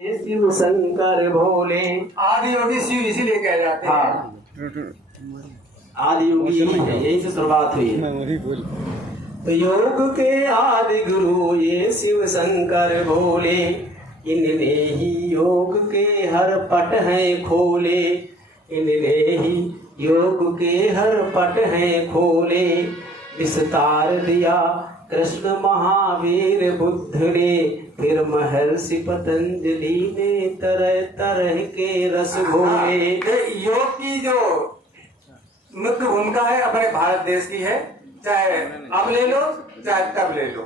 शिव शंकर भोले। आदि योगी शिव इसीलिए कहे जाते हैं। हाँ, आदि योगी यही है, यही से शुरुआत हुई है। तो योग के आदि गुरु ये शिव शंकर भोले, इनने ही योग के हर पट हैं खोले, इनने ही योग के हर पट हैं खोले। विस्तार दिया कृष्ण महावीर बुद्ध ने, फिर महर्षि पतंजलि ने तरह तरह के रस घोले। योग की जो मुख्य भूमिका है अपने भारत देश की है, चाहे अब ले लो चाहे तब ले लो।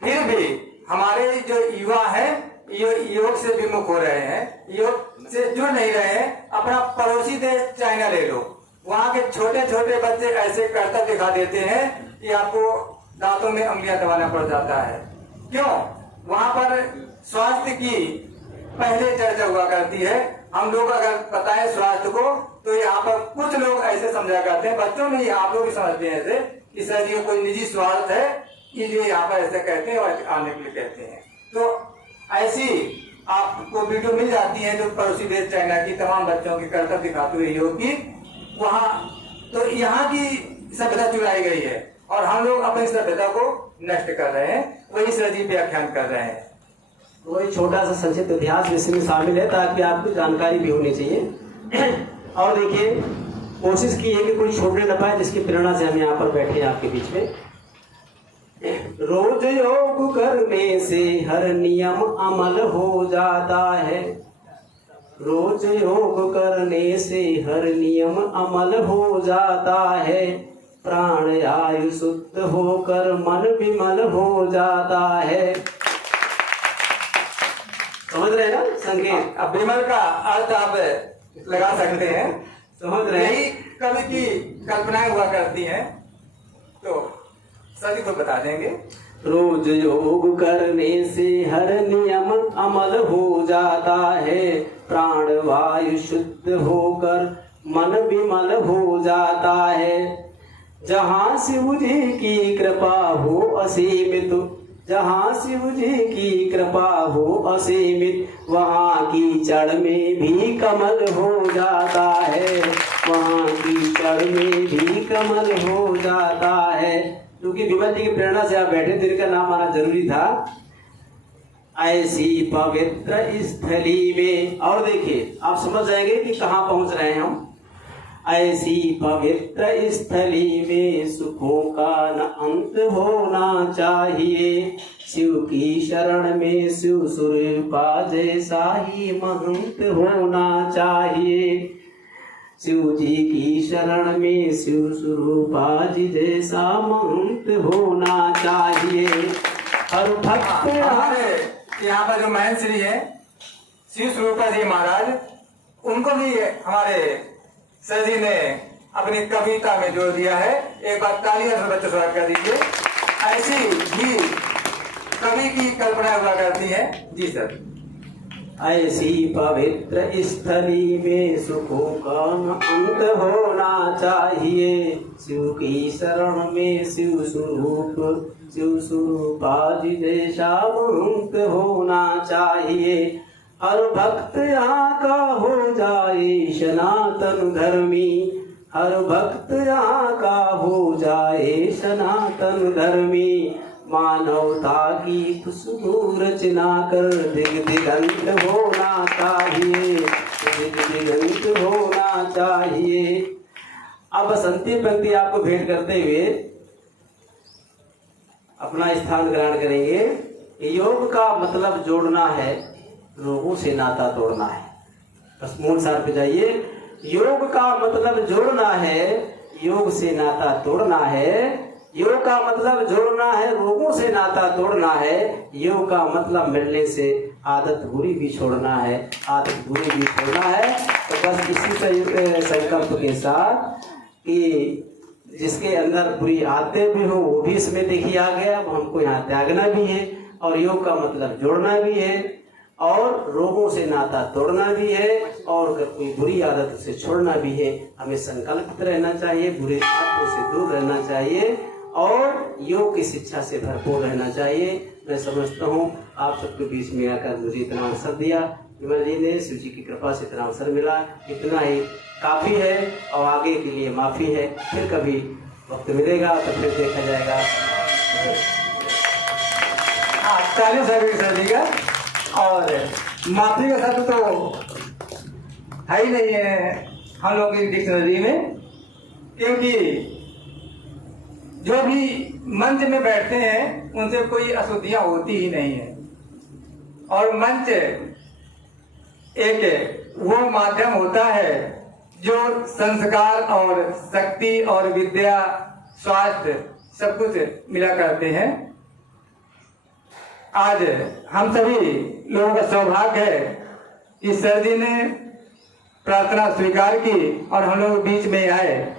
फिर भी हमारे जो युवा है योग से विमुख हो रहे हैं, योग से जुड़ नहीं रहे हैं। अपना पड़ोसी देश चाइना ले लो, वहाँ के छोटे छोटे बच्चे ऐसे करतब दिखा देते हैं कि आपको दांतों में उंगलियां दबाना पड़ जाता है। क्यों? वहाँ पर स्वास्थ्य की पहले चर्चा हुआ करती है। हम लोग अगर बताएं स्वास्थ्य को तो यहाँ पर कुछ लोग ऐसे समझा करते हैं, बच्चों में आप लोग भी समझते हैं ऐसे कि सर ये कोई निजी स्वार्थ है इसलिए यहाँ पर ऐसे कहते हैं और आने के लिए कहते हैं। तो ऐसी आपको वीडियो मिल जाती है जो पड़ोसी देश चाइना की तमाम बच्चों की करतब दिखाते हुए योग की, वहाँ तो यहाँ की सभ्यता चुराई गई है और हम लोग अपनी सभ्यता को नष्ट कर रहे हैं, वही सजीव व्याख्यान कर रहे हैं। वही छोटा सा संक्षिप्त इतिहास इसमें शामिल है ताकि आपको जानकारी भी होनी चाहिए। और देखिए कोशिश की है कि कोई छोड़ने न पाए, जिसकी प्रेरणा से हम यहाँ पर बैठे हैं आपके बीच में। रोज योग करने से हर नियम अमल हो जाता है, रोज योग करने से हर नियम अमल हो जाता है। प्राण आयु शुद्ध होकर मन विमल हो जाता है। समझ रहे हैं ना संकेत? अब विमल का अर्थ आप लगा सकते हैं, समझ रहे हैं? यही कवि की कल्पनाएं हुआ करती हैं, तो सभी को बता देंगे। रोज योग करने से हर नियम अमल हो जाता है, प्राण वायु शुद्ध होकर मन विमल हो जाता है। जहाँ शिव जी की कृपा हो असीमित, जहाँ शिव जी की कृपा हो असीमित, वहाँ की जड़ में भी कमल हो जाता है, वहाँ की जड़ में भी कमल हो जाता है। क्योंकि विमल जी की प्रेरणा से आप बैठे थे, इनका नाम आना जरूरी था। ऐसी पवित्र स्थली में, और देखिए आप समझ जाएंगे कि कहाँ पहुंच रहे हैं हम। ऐसी पवित्र स्थली में सुखों का न अंत होना चाहिए, शिव की शरण में शिव स्वरूपा जैसा ही महंत होना चाहिए, शिव जी की शरण में शिव स्वरूपा जी जैसा महंत होना चाहिए। और भक्त हमारे यहाँ पर जो महंत श्री है शिव स्वरूपा जी महाराज, उनको भी हमारे सर जी ने अपनी कविता में जोड़ दिया है। एक बार तालियां से बच्चे स्वागत कर दीजिए। ऐसी भी कवि की कल्पना हुआ करती है। जी सर। ऐसी पवित्र स्थली में सुखों का न अंत होना चाहिए, शिव की शरण में शिव स्वरूपा जी जैसा महंत होना चाहिए। हर भक्त यहाँ का हो जाए सनातन धर्मी, हर भक्त यहाँ का हो जाए सनातन धर्मी। मानवता की खुशबू रचना कर दिग दिगंत होना चाहिए, दिग दिगंत होना चाहिए। अब बस अंतिम पंक्ति आपको भेंट करते हुए अपना स्थान ग्रहण करेंगे। योग का मतलब जोड़ना है, रोगों से नाता तोड़ना है। बस मूल सार पे जाइए। योग का मतलब जोड़ना है, योग से नाता तोड़ना है। योग का मतलब जोड़ना है, रोगों से नाता तोड़ना है। योग का मतलब मिलने से आदत बुरी भी छोड़ना है, आदत बुरी भी छोड़ना है। तो बस इसी संकल्प के साथ कि जिसके अंदर बुरी आदतें भी हो वो भी इसमें देखिए आ गया, हमको यहाँ त्यागना भी है और योग का मतलब जोड़ना भी है और रोगों से नाता तोड़ना भी है और अगर कोई बुरी आदत से छोड़ना भी है। हमें संकल्पित रहना चाहिए, बुरे आदतों से दूर रहना चाहिए और योग की शिक्षा से भरपूर रहना चाहिए। मैं समझता हूँ आप सबके बीच में आकर मुझे इतना अवसर दिया, विमल जी ने, शिव जी की कृपा से इतना अवसर मिला, इतना ही काफ़ी है और आगे के लिए माफ़ी है। फिर कभी वक्त मिलेगा तो फिर देखा जाएगा। ताली सर जी का। और माफी का शब्द तो है ही नहीं है हम लोग की डिक्शनरी में, क्योंकि जो भी मंच में बैठते हैं उनसे कोई अशुद्धियां होती ही नहीं है। और मंच एक वो माध्यम होता है जो संस्कार और शक्ति और विद्या, स्वास्थ्य सब कुछ मिला करते हैं। आज हम सभी लोगों का सौभाग्य है कि सर जी ने प्रार्थना स्वीकार की और हम लोग बीच में आए।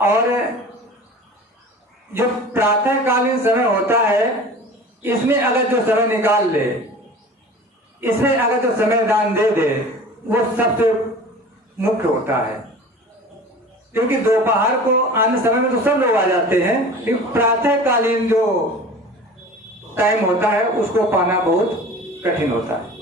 और जो प्रातःकालीन समय होता है, इसमें अगर जो समय निकाल ले, इसमें अगर जो समय दान दे दे, वो सबसे मुख्य होता है। क्योंकि दोपहर को अन्य समय में तो सब लोग आ जाते हैं, लेकिन प्रातःकालीन जो टाइम होता है उसको पाना बहुत कठिन होता है।